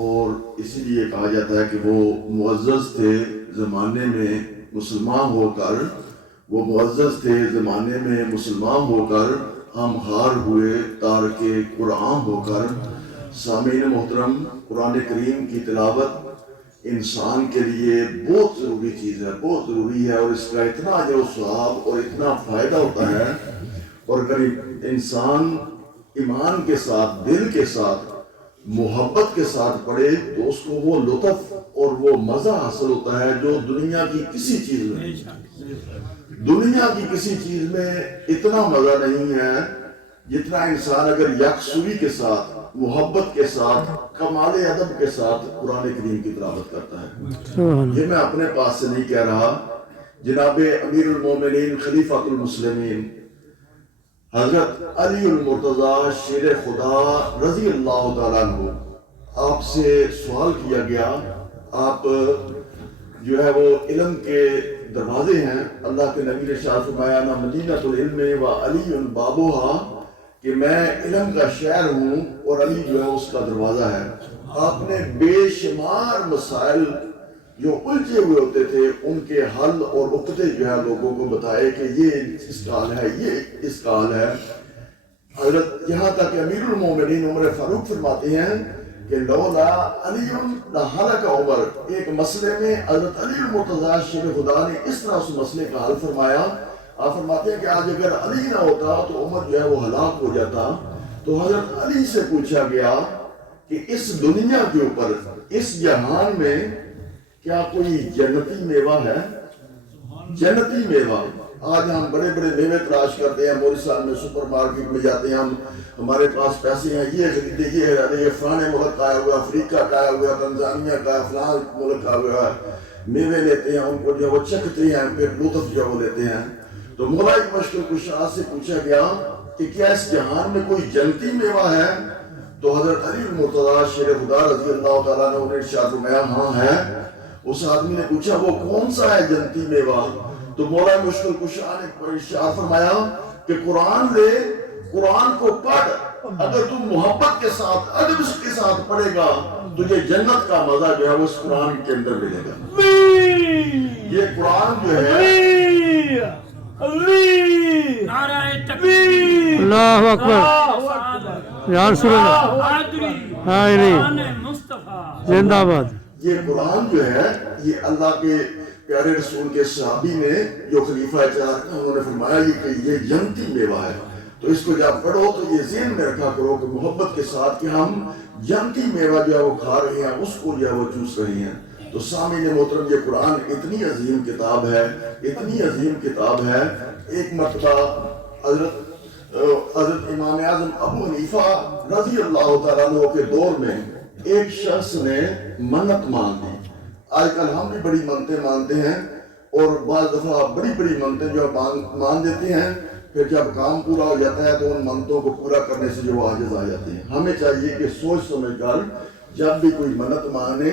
اور اسی لیے کہا جاتا ہے کہ وہ معزز تھے زمانے میں مسلمان ہو کر، وہ معزز تھے زمانے میں مسلمان ہو کر، ہم ہار ہوئے تارک قرآن ہو کر۔ سامعین محترم، قرآن کریم کی تلاوت انسان کے لیے بہت ضروری چیز ہے، بہت ضروری ہے، اور اس کا اتنا اجر و ثواب اور اتنا فائدہ ہوتا ہے، اور اگر انسان ایمان کے ساتھ، دل کے ساتھ، محبت کے ساتھ پڑھے تو اس کو وہ لطف اور وہ مزہ حاصل ہوتا ہے جو دنیا کی کسی چیز میں، دنیا کی کسی چیز میں اتنا مزہ نہیں ہے جتنا انسان اگر یکسوئی کے ساتھ، محبت کے ساتھ، کمال ادب کے ساتھ قرآن کریم کی تلاوت کرتا ہے۔ یہ میں اپنے پاس سے نہیں کہہ رہا، جناب امیر المومنین خلیفۃ المسلمین حضرت علی المرتضیٰ شیر خدا رضی اللہ تعالیٰ عنہ، آپ سے سوال کیا گیا، آپ جو ہے وہ علم کے دروازے ہیں، اللہ کے نبی نے ارشاد فرمایا نا مدینۃ العلم و علی بابوہا، کہ میں علم کا شہر ہوں اور علی جو ہے اس کا دروازہ ہے۔ آپ نے بے شمار مسائل جو الجھے ہوئے ہوتے تھے ان کے حل اور عقدے جو ہے لوگوں کو بتائے کہ یہ اس کا حل ہے، یہ اس کا حل ہے۔ حضرت یہاں تک امیر المومنین عمر فاروق فرماتے ہیں کہ لولا علی لہلک عمر، ایک مسئلے میں حضرت علی المرتضیٰ شیر خدا نے اس طرح اس مسئلے کا حل فرمایا۔ آپ فرماتے ہیں کہ آج اگر علی نہ ہوتا تو عمر جو ہے وہ ہلاک ہو جاتا۔ تو حضرت علی سے پوچھا گیا کہ اس دنیا کے اوپر، اس جہان میں کیا کوئی جنتی میوہ ہے؟ جنتی میوہ۔ آج ہم بڑے بڑے میوے تلاش کرتے ہیں، موریسان میں سپر مارکیٹ میں جاتے ہیں، ہمارے پاس پیسے ہیں، یہ خریدے، یہ فلانے ملک کا آیا ہوا، افریقہ کا آیا ہوا، تنزانیہ کا، فلاں ملک کا آیا ہوا ہے، میوے لیتے ہیں، ان کو جو وہ چکھتے ہیں، پھر لطف جو وہ لیتے ہیں۔ تو مولا مشکل کشا سے پوچھا گیا کہ کیا اس جہان میں کوئی جنتی میوہ ہے؟ تو حضرت علی المرتضیٰ شیر خدا رضی اللہ تعالیٰ نے انہیں ارشاد فرمایا ہاں ہے۔ اس آدمی نے پوچھا وہ کون سا ہے جنتی میوہ؟ تو مولا مشکل کشا نے ارشاد فرمایا کہ قرآن لے، قرآن کو پڑھ، اگر تم محبت کے ساتھ، ادب کے ساتھ پڑھے گا تجھے جنت کا مزہ جو ہے وہ اس قرآن کے اندر ملے گا۔ یہ قرآن جو ہے، نعرہ تکبیر، اللہ اکبر، یا رسول اللہ، قرآن مصطفیٰ زندہ آباد۔ یہ قرآن جو ہے یہ اللہ کے پیارے رسول کے صحابی نے جو خلیفہ چار کا انہوں نے فرمایا کہ یہ جنتی میوہ ہے۔ تو اس کو جب پڑھو تو یہ ذہن میں رکھا کرو کہ محبت کے ساتھ کہ ہم جنتی میوہ جو ہے وہ کھا رہے ہیں، اس کو جو ہے وہ چوس رہے ہیں۔ تو سامعین محترم، یہ قرآن اتنی عظیم کتاب ہے، اتنی عظیم کتاب ہے۔ ایک مرتبہ حضرت امام اعظم ابو حنیفہ رضی اللہ تعالیٰ عنہ کے دور میں ایک شخص نے منت مان دی۔ آج کل ہم بھی بڑی منتیں مانتے ہیں، اور بعض دفعہ بڑی بڑی منتیں جو مان دیتے ہیں، پھر جب کام پورا ہو جاتا ہے تو ان منتوں کو پورا کرنے سے جو عاجز آ جاتے ہیں۔ ہمیں چاہیے کہ سوچ سمجھ کر جب بھی کوئی منت مانے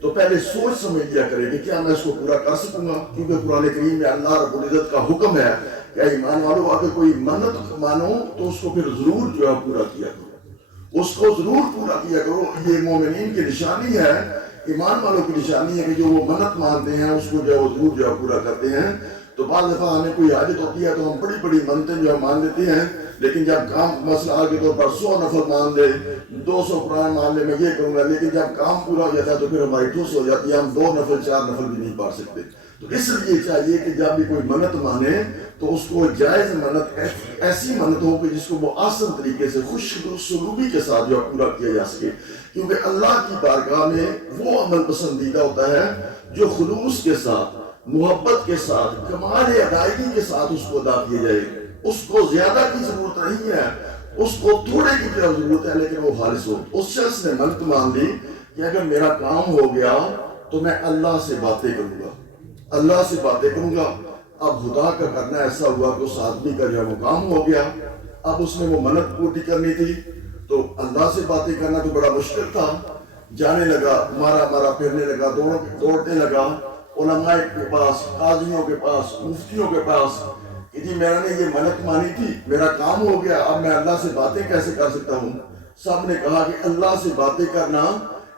تو پہلے سوچ سمجھ لیا کرے کہ کیا میں اس کو پورا کر سکوں گا، کیونکہ قرآن کریم میں اللہ رب العزت کا حکم ہے کہ ایمان والو اگر کوئی منت مانو تو اس کو پھر ضرور جو ہے پورا کیا کرو، اس کو ضرور پورا کیا کرو۔ یہ مومنین کی نشانی ہے، ایمان والوں کی نشانی ہے کہ جو وہ منت مانتے ہیں اس کو جو ہے وہ ضرور جو ہے پورا کرتے ہیں۔ تو بعض دفعہ ہمیں کوئی حاجت ہوتی ہے تو ہم بڑی بڑی منتیں جو مان لیتے ہیں، لیکن جب کام مسئلہ آگے تو 100 نفل مان لے، 200 قرآن مان لے، میں یہ کروں گا، لیکن جب کام پورا ہو جاتا ہے تو پھر ہماری ٹھوس ہو جاتی ہے، ہم 2 نفل 4 نفل بھی نہیں پڑھ سکتے۔ تو اس لیے چاہیے کہ جب بھی کوئی منت مانے تو اس کو جائز منت، ایسی منت ہو کہ جس کو وہ آسان طریقے سے خوش سلوکی کے ساتھ جو پورا کیا جا سکے، کیونکہ اللہ کی بارگاہ میں وہ عمل پسندیدہ ہوتا ہے جو خلوص کے ساتھ، محبت کے ساتھ، کمال ادائیگی کے ساتھ اس کو ادا کیا جائے۔ اس کو زیادہ کی ضرورت نہیں ہے، اس کو تھوڑے کی ضرورت ہے، لیکن وہ خالص ہو۔ اس شخص نے منت مان لی کہ اگر میرا کام ہو گیا تو میں اللہ سے باتیں کروں گا، اللہ سے باتیں کروں گا۔ اب خدا کا کرنا ایسا ہوا کہ اس آدمی کا جو وہ کام ہو گیا، اب اس نے وہ منت پوری کرنی تھی، تو اللہ سے باتیں کرنا تو بڑا مشکل تھا۔ جانے لگا، مارا پھرنے لگا، دوڑنے لگا علماء کے پاس، قاضیوں کے پاس، مفتیوں کے پاس کہ جی میں نے یہ منت مانی تھی، میرا کام ہو گیا، اب میں اللہ سے باتیں کیسے کر سکتا ہوں؟ سب نے کہا کہ اللہ سے باتیں کرنا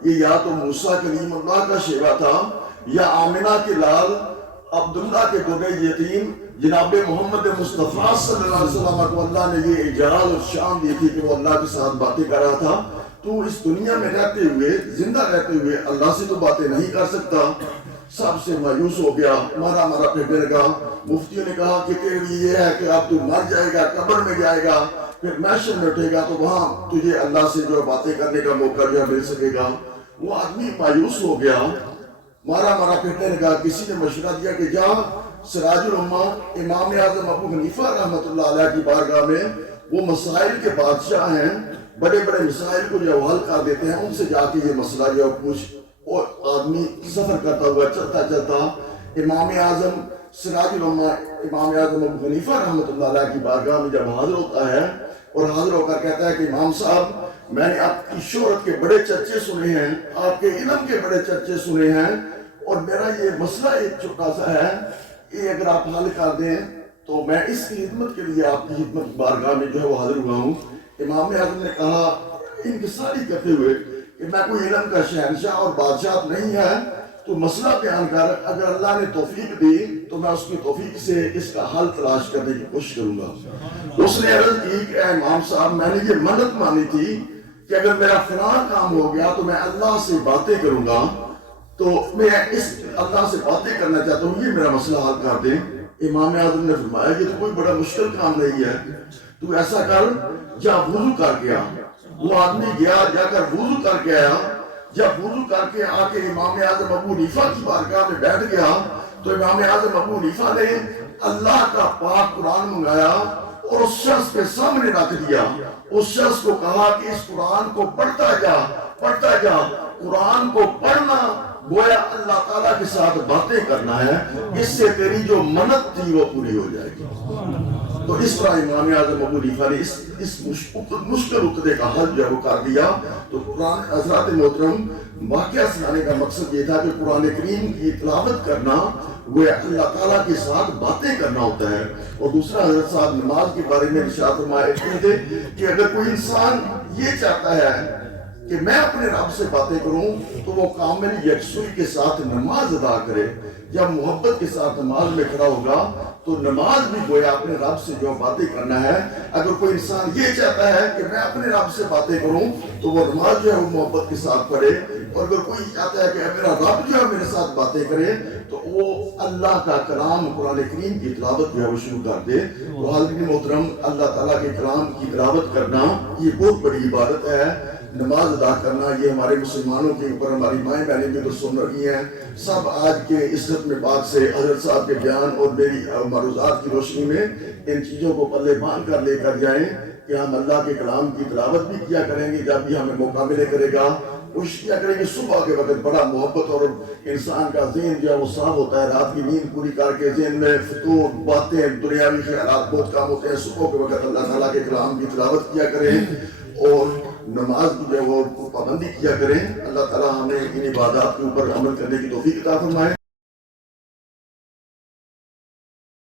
یہ یا تو موسیٰ کلیم اللہ کا شیوا تھا یا آمنہ کے لال عبداللہ کے دودے یتیم جناب محمد مصطفیٰ صلی اللہ علیہ وسلم کو اللہ نے یہ اجازت اور شان دی تھی کہ وہ اللہ کے ساتھ باتیں کر رہا تھا. تو اس دنیا میں رہتے ہوئے زندہ رہتے ہوئے اللہ سے تو باتیں نہیں کر سکتا. سب سے مایوس ہو گیا, مارا پھرنے لگا. مفتیوں نے کہا کہ تیرے لیے یہ ہے کہ اب تو مر جائے گا, قبر میں جائے گا, پھر محشر میں اٹھے گا تو وہاں تجھے اللہ سے جو باتیں کرنے کا موقع جو مل سکے گا. وہ آدمی مایوس ہو گیا, مارا پھرنے لگا. کسی نے مشورہ دیا کہ جا سراج الامہ امام اعظم ابو حنیفہ رحمۃ اللہ علیہ کی بارگاہ میں, وہ مسائل کے بادشاہ ہیں, بڑے مسائل کو جو حل کر دیتے ہیں, ان سے جا کے یہ مسئلہ جو پوچھ. اور آدمی سفر کرتا ہوا چلتا امام اعظم سراج الامہ امام اعظم ابو حنیفہ رحمۃ اللہ علیہ کی بارگاہ میں جب حاضر ہوتا ہے اور حاضر ہو کر کہتا ہے کہ امام صاحب میں نے آپ کی شہرت کے بڑے چرچے سنے ہیں, آپ کے علم کے بڑے چرچے سنے ہیں, اور میرا یہ مسئلہ ایک چھوٹا سا ہے, یہ اگر آپ حل کر دیں تو میں اس کی خدمت کے لیے آپ کی خدمت بارگاہ میں جو ہے وہ حاضر ہوا ہوں. امام اعظم نے کہا انکساری کرتے ہوئے کہ میں کوئی علم کا شہنشاہ اور بادشاہ نہیں ہے, تو مسئلہ بیان کر, اگر اللہ نے توفیق دی تو میں اس کی توفیق سے اس کا حل تلاش کرنے کی کوشش کروں گا. اس نے عرض کی کہ اے امام صاحب میں نے یہ منت مانی تھی کہ اگر میرا فلاں کام ہو گیا تو میں اللہ سے باتیں کروں گا, تو میں اس اللہ سے باتیں کرنا چاہتا ہوں, یہ میرا مسئلہ حل کر دیں. امام اعظم نے فرمایا یہ تو کوئی بڑا مشکل کام نہیں ہے, تو ایسا کر جا وضو کر کے آ. وہ آدمی گیا, جا کر وضو کر کے آیا. جب وضو کر کے آ کے امام اعظم ابو حنیفہ کی بارگاہ میں بیٹھ گیا تو امام اعظم ابو حنیفہ نے اللہ کا پاک قرآن منگایا اور اس شخص کے سامنے رکھ دیا. اس شخص کو کہا کہ اس قرآن کو پڑھتا جا. قرآن کو پڑھنا گویا اللہ تعالیٰ کے ساتھ باتیں کرنا ہے, اس سے تیری جو منت تھی وہ پوری ہو جائے گی. تو اس طرح امام اعظم ابو حنیفہ نے اس مشکل عقدے کا حل جو ہے وہ کر دیا. تو قرآن حضرات محترم واقعہ سنانے کا مقصد یہ تھا کہ قرآن کریم کی تلاوت کرنا وہ اللہ تعالیٰ کے ساتھ باتیں کرنا ہوتا ہے. اور دوسرا حضرت صاحب نماز کے بارے میں ارشاد فرمایا تھے کہ اگر کوئی انسان یہ چاہتا ہے کہ میں اپنے رب سے باتیں کروں تو وہ کامل یکسوئی کے ساتھ نماز ادا کرے. جب محبت کے ساتھ نماز میں کھڑا ہوگا تو نماز بھی گویا اپنے رب سے جو باتیں کرنا ہے. اگر کوئی انسان یہ چاہتا ہے کہ میں اپنے رب سے باتیں کروں تو وہ نماز جو ہے وہ محبت کے ساتھ پڑھے, اور اگر کوئی چاہتا ہے کہ میرا رب جو ہے میرے ساتھ باتیں کرے تو وہ اللہ کا کلام قرآن کریم کی تلاوت جو ہے وہ شروع کر دے. تو حاضرین محترم, اللہ تعالیٰ کے کلام کی تلاوت کرنا یہ بہت بڑی عبادت ہے. نماز ادا کرنا یہ ہمارے مسلمانوں کے اوپر, ہماری مائیں بہنیں بھی تو سن رہی ہیں. سب آج کے اس ختم پاک سے حضرت صاحب کے بیان اور میری معروضات کی روشنی میں ان چیزوں کو پلے باندھ کر لے کر جائیں کہ ہم اللہ کے کلام کی تلاوت بھی کیا کریں گے جب بھی ہمیں موقع ملے کرے گا. کوشش کیا کریں گے صبح کے وقت بڑا محبت اور انسان کا ذہن جو ہے وہ صاف ہوتا ہے, رات کی نیند پوری کر کے ذہن میں فتور باتیں دنیاوی خیالات بہت کم ہوتے ہیں. صبح کے وقت اللہ تعالیٰ کے کلام کی تلاوت کیا کریں اور نماز کی جو ہے وہ پابندی کیا کریں. اللہ تعالیٰ ہمیں ان عبادات کے اوپر عمل کرنے کی توفیق عطا فرمائے.